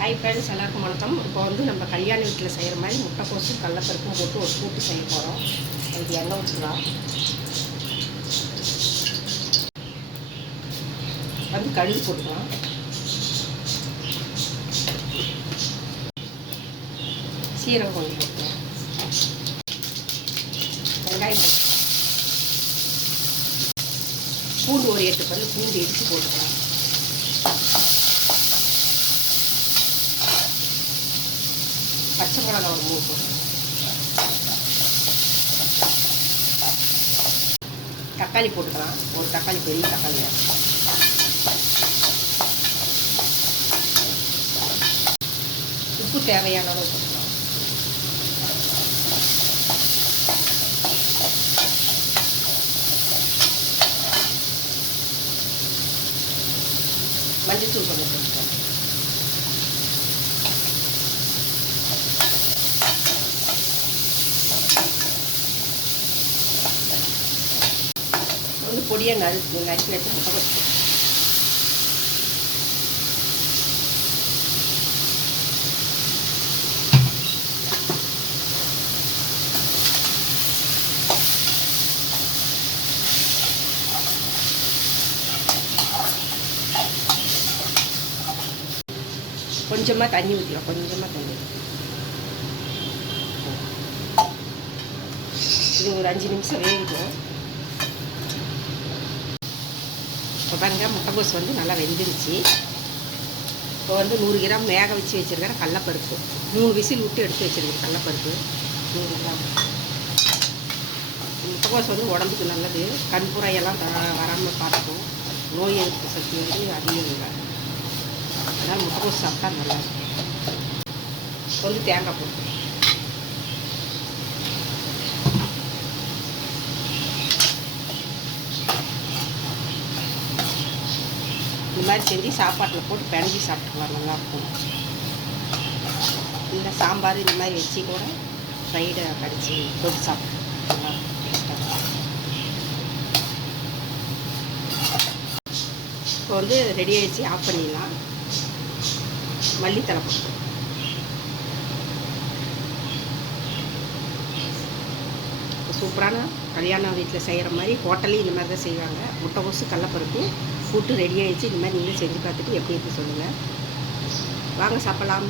Hi friends எல்லாருக்கும் வணக்கம். இப்போ வந்து நம்ம கல்யாண வீட்டில் செய்கிற மாதிரி முட்டைக்கோசும் கடலப்பருப்பும் போட்டு ஒரு கூட்டு செய்ய போகிறோம் அதுக்கு எண்ணெய் ஊற்றலாம் வந்து கழுகு போட்டுக்கலாம். சீரகம் கொஞ்சம் போட்டுக்கலாம். வெங்காயம் போட்டுக்கலாம். பூண்டு ஒரு எட்டு பல் பூண்டு இடித்து போட்டுக்கலாம். பச்சை மிளகா ஒரு மூணு போட்டுக்கலாம் தக்காளி போட்டுக்கலாம். ஒரு தக்காளி பெரிய தக்காளியாக உப்பு தேவையான அளவு போட்டுக்கலாம். மஞ்சத்தூள் கொஞ்சம் போட்டுக்கலாம். வந்து பொடியாக நறுக்கு நறுக்கி வச்சு முட்டை கொச்சு கொஞ்சமாக தண்ணி ஊற்றிக்கலாம் கொஞ்சமாக தண்ணி இது ஒரு அஞ்சு நிமிஷம் வேகட்டும் இப்போ பாருங்கள் முட்டைகோஸ் வந்து நல்லா வெந்துருச்சு. இப்போ வந்து நூறு கிராம் வேக வச்சு வச்சுருக்கிறேன் கடலப்பருப்பு. மூணு விசில் விட்டு எடுத்து வச்சுருக்கேன் கடலப்பருப்பு. நூறு கிராம். முட்டைகோஸ் வந்து உடம்புக்கு நல்லது. கண்புரையெல்லாம் வராமல் பார்த்துக்கும் நோய் எதிர்ப்பு சக்தி வந்து அதிகம் இல்லை. அதனால் முட்டைகோஸ் சாப்பிட்டா நல்லா இருக்கும். வந்து தேங்காய் போட்டு இந்த மாதிரி செஞ்சு சாப்பாட்டில் போட்டு பிணைஞ்சி சாப்பிட்டுக்கலாம் நல்லாயிருக்கும் இல்லை சாம்பார் இந்த மாதிரி வச்சு கூட ஃப்ரைடை கடிச்சு போட்டு சாப்பிட்டு இப்போ வந்து ரெடி ஆகிடுச்சு ஆஃப் பண்ணிடலாம். மல்லித்தலை போட்டு. சூப்பரான கல்யாண வீட்டில் செய்கிற மாதிரி ஹோட்டல்லையும் இந்த மாதிரி தான் செய்வாங்க. முட்டைகோசு கடலப்பருப்பு கூட்டு ரெடி ஆகிடுச்சு இந்த மாதிரி நீங்களும் செஞ்சு பார்த்துட்டு எப்படி இருக்குது சொல்லுங்கள் வாங்க சாப்பிட்லாம்.